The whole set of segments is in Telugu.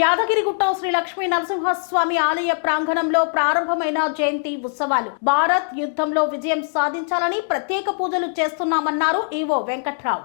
యాదగిరిగుట్ట శ్రీ లక్ష్మీ నరసింహస్వామి ఆలయ ప్రాంగణంలో ప్రారంభమైన జయంతి ఉత్సవాలు. భారత్ యుద్ధంలో విజయం సాధించాలని ప్రత్యేక పూజలు చేస్తున్నామన్నారు ఈవో వెంకట్రావు.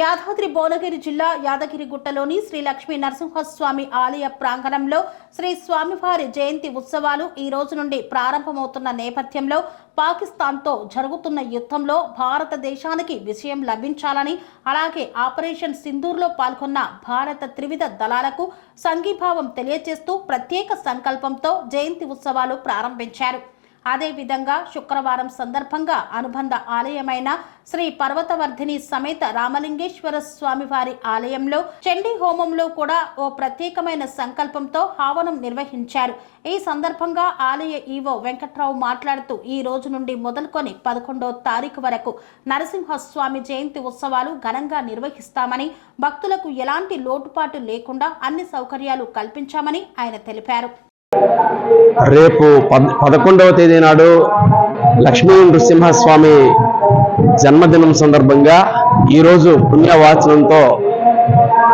యాదాద్రి భువనగిరి జిల్లా యాదగిరిగుట్టలోని శ్రీ లక్ష్మీ నరసింహస్వామి ఆలయ ప్రాంగణంలో శ్రీ స్వామివారి జయంతి ఉత్సవాలు ఈ రోజు నుండి ప్రారంభమవుతున్న నేపథ్యంలో పాకిస్తాన్తో జరుగుతున్న యుద్ధంలో భారతదేశానికి విజయం లభించాలని అలాగే ఆపరేషన్ సింధూర్లో పాల్గొన్న భారత త్రివిధ దళాలకు సంఘీభావం తెలియజేస్తూ ప్రత్యేక సంకల్పంతో జయంతి ఉత్సవాలు ప్రారంభించారు. అదేవిధంగా శుక్రవారం సందర్భంగా అనుబంధ ఆలయమైన శ్రీ పర్వతవర్ధిని సమేత రామలింగేశ్వర స్వామివారి ఆలయంలో చండీ హోమంలో కూడా ఓ ప్రత్యేకమైన సంకల్పంతో హావనం నిర్వహించారు. ఈ సందర్భంగా ఆలయ ఈవో వెంకట్రావు మాట్లాడుతూ ఈ రోజు నుండి మొదలుకొని పదకొండో తారీఖు వరకు నరసింహస్వామి జయంతి ఉత్సవాలు ఘనంగా నిర్వహిస్తామని భక్తులకు ఎలాంటి లోటుపాటు లేకుండా అన్ని సౌకర్యాలు కల్పించామని ఆయన తెలిపారు. రేపు పద్ పదకొండవ తేదీ నాడు లక్ష్మీ నృసింహస్వామి జన్మదినం సందర్భంగా ఈరోజు పుణ్యవాచనంతో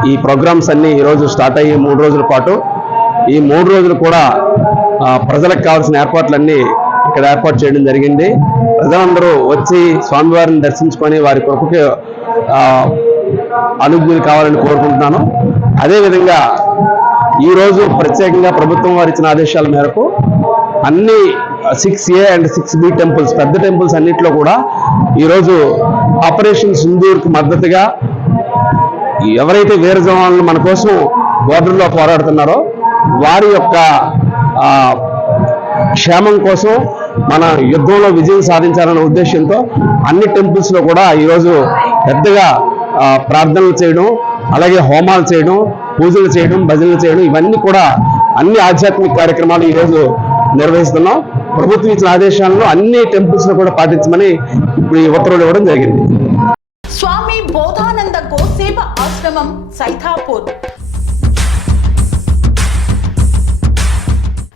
ఈ ప్రోగ్రామ్స్ అన్ని ఈరోజు స్టార్ట్ అయ్యి మూడు రోజుల పాటు. ఈ మూడు రోజులు కూడా ప్రజలకు కావాల్సిన ఏర్పాట్లన్నీ ఇక్కడ ఏర్పాటు చేయడం జరిగింది. ప్రజలందరూ వచ్చి స్వామివారిని దర్శించుకొని వారి కృపకి ఆ, అనుజ్ఞలు కావాలని కోరుకుంటున్నాను. అదేవిధంగా ఈ రోజు ప్రత్యేకంగా ప్రభుత్వం వారు ఇచ్చిన ఆదేశాల మేరకు అన్ని six A and six B temples పెద్ద టెంపుల్స్ అన్నింటిలో కూడా ఈరోజు ఆపరేషన్ సింధూర్కి మద్దతుగా ఎవరైతే వీర జవాన్లు మన కోసం బోర్డర్లో పోరాడుతున్నారో వారి యొక్క క్షేమం కోసం మన యుద్ధంలో విజయం సాధించాలనే ఉద్దేశంతో అన్ని టెంపుల్స్లో కూడా ఈరోజు పెద్దగా ప్రార్థనలు చేయడం అలాగే హోమాలు చేయడం పూజలు చేయడం భజనలు చేయడం ఇవన్నీ కూడా అన్ని ఆధ్యాత్మిక కార్యక్రమాలు ఈరోజు నిర్వహిస్తున్నాం. ప్రభుత్వం ఇచ్చిన ఆదేశాలను అన్ని టెంపుల్స్ కూడా పాటించమని ఇప్పుడు ఈ ఉత్తర్వులు ఇవ్వడం జరిగింది. స్వామి బోధానంద గోసేవ ఆశ్రమం సైతాపూర్.